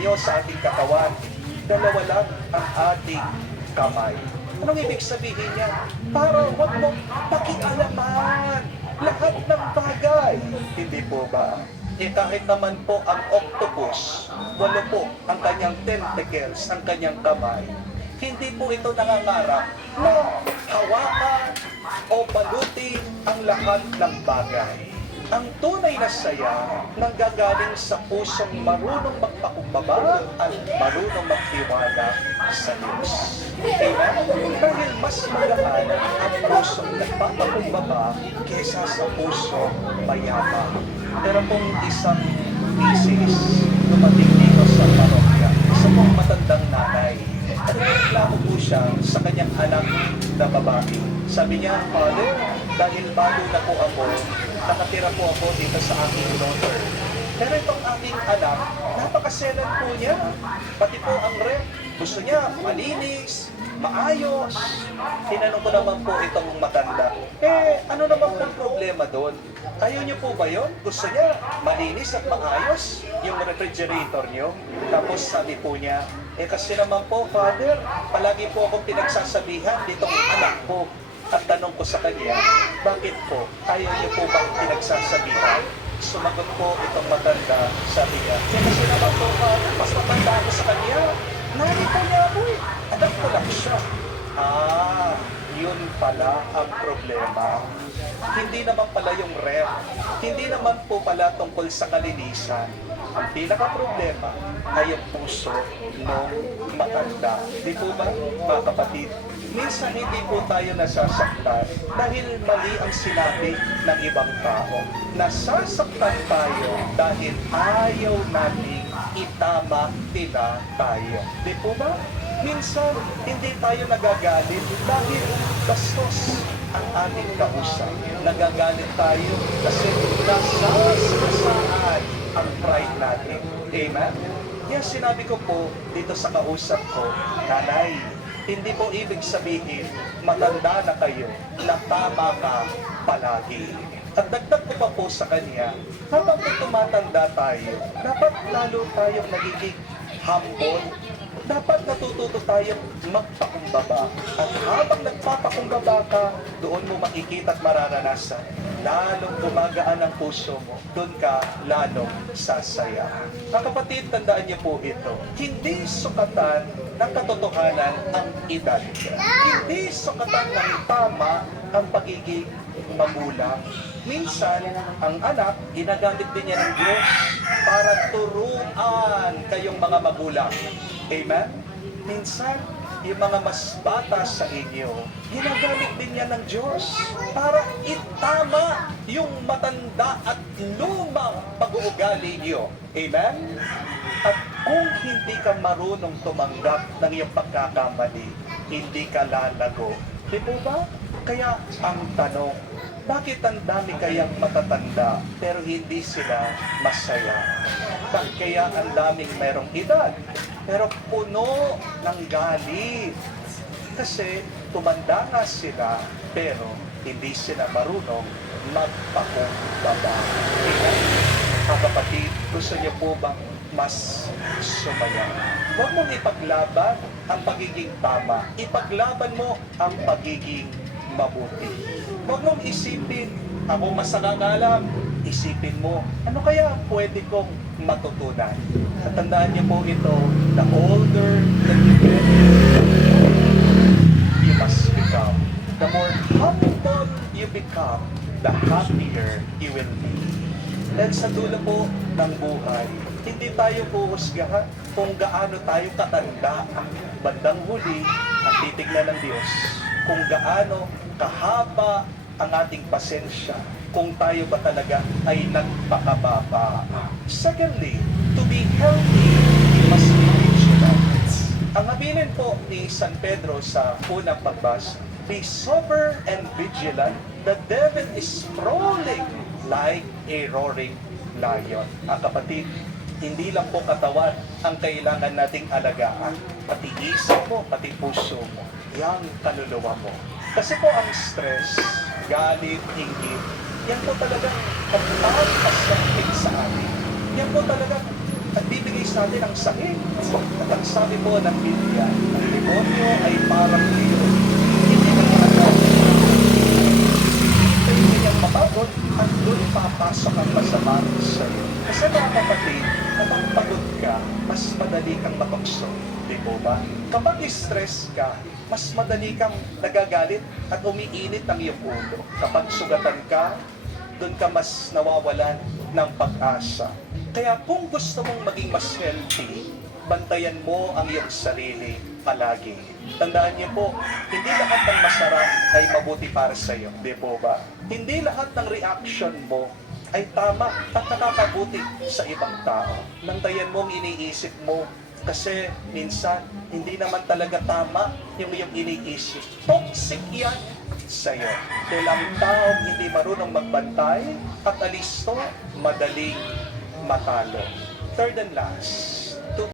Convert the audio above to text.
nyo sa ating katawan, dalawa lang ang ating kamay. Anong ibig sabihin niya? Para huwag mong pakialaman lahat ng bagay. Hindi po ba? Kahit naman po ang octopus, 8 po ang kanyang tentacles, ang kanyang kamay. Hindi po ito nangangarap na hawakan o balutin ang lahat ng bagay. Ang tunay na saya nanggagaling sa pusong marunong magpakumbaba at marunong magtiwala sa Diyos. Amen? Dahil mas magaan ang pusong nagpapakumbaba kesa sa pusong mayabang. Pero kung isang misis dumating dito sa parokya, isa pong matandang nanay, at nagreklamo po siya sa kanyang anak na babae. Sabi niya, Father, dahil bago na po ako, nakatira po ako dito sa aking daughter. Pero itong aking anak, napakaselan po niya. Pati po ang rep, gusto niya malinis, maayos. Tinanong ko naman po itong matanda, ano naman po problema doon? Ayaw niyo po ba yun? Gusto niya malinis at maayos yung refrigerator niyo? Tapos sabi po niya, kasi naman po, Father, palagi po akong pinagsasabihan ditong anak ko. At tanong ko sa kanya, bakit po? Ayaw niyo po bang pinagsasabihan? Sumagot po itong matanda, sabi niya, kasi naman po, Father, mas matanda ako sa kanya. Nani po niya ako eh. Anak ko lang siya. Yun pala ang problema. Hindi naman pala yung ref. Hindi naman po pala tungkol sa kalinisan. Ang pinaka-problema ay yung puso ng matanda. Di po ba, mga kapatid? Minsan hindi po tayo nasasaktan dahil mali ang sinabi ng ibang tao. Nasasaktan tayo dahil ayaw nating itama nila tayo. Di po ba? Minsan, hindi tayo nagagalit dahil bastos ang ating kausap. Nagagalit tayo kasi nasasasaan ang pride natin. Amen? Kaya sinabi ko po dito sa kausap ko, Nanay, hindi po ibig sabihin, matanda na kayo, na tama ka palagi. At dagdag ko pa po sa kanya, habang tumatanda tayo, dapat lalo tayong nagiging humble. Dapat natututo tayong magpakumbaba. At habang nagpapakumbaba ka, doon mo makikita at mararanasan, lalong gumagaan ang puso mo. Doon ka lalong sasaya. Mga kapatid, tandaan niyo po ito. Hindi sukatan ng katotohanan ang edad. Hindi sukatan ng tama ang pagiging magulang. Minsan, ang anak, ginagamit din niya ng Diyos para turuan kayong mga magulang. Amen? Minsan, yung mga mas bata sa inyo, ginagamit din niya ng Diyos para itama yung matanda at lumang pag-uugali niyo. Amen? At kung hindi ka marunong tumanggap ng iyong pagkakamali, hindi ka lalago. Di po ba? Kaya ang tanong, bakit ang dami kayang matatanda pero hindi sila masaya? Bakit kaya ang daming merong edad pero puno ng galit? Kasi tumanda nga sila pero hindi sila marunong magpakumbaba. Kaya, mga kapatid, gusto niyo po bang mas sumaya? Huwag mong ipaglaban ang pagiging tama. Ipaglaban mo ang pagiging mabuti. Huwag mong isipin, ako mas nakakalam. Isipin mo, ano kaya ang pwede kong matutunan? At tandaan niyo po ito, the older that you get, you must become. The more humble you become, the happier you will be. Dahil sa dulo po ng buhay, hindi tayo puhusgahan kung gaano tayo katanda. Bandang huli, ang titignan ng Diyos, kung gaano kahaba ang ating pasensya, kung tayo ba talaga ay nagpakababa. Secondly, to be healthy, we must be vigilant. Ang habilin po ni San Pedro sa unang pagbasa, be sober and vigilant, the devil is prowling like a roaring lion. Kapatid, hindi lang po katawan ang kailangan nating alagaan, pati isip mo, pati puso mo, yang kaluluwa mo. Kasi po ang stress, galit, inggit, yan po talagang pagpapasakit sa atin. Yan po talagang nagbibigay release natin ang sakit. At ang sabi po ng Biblia, ang demonyo ay parang leon. Hindi mo alam. Hindi kanyang mapagod at doon papasok ang masama sa'yo. Kasi mga kapatid, kapag pagod ka, mas madali kang matukso. Di po ba? Kapag stress ka, mas madali kang nagagalit at umiinit ang iyong ulo. Kapag sugatan ka, doon ka mas nawawalan ng pag-asa. Kaya kung gusto mong maging mas healthy, bantayan mo ang iyong sarili palagi. Tandaan niyo po, hindi lahat ng masarap ay mabuti para sa iyo. Di po ba? Hindi lahat ng reaction mo ay tama at nakakabuti sa ibang tao. Bantayan mo ang iniisip mo kasi minsan hindi naman talaga tama yung iyong iniisip. Toxic yan sa'yo. Dahil ang taong hindi marunong magbantay at alisto, madaling matalo. Third and last,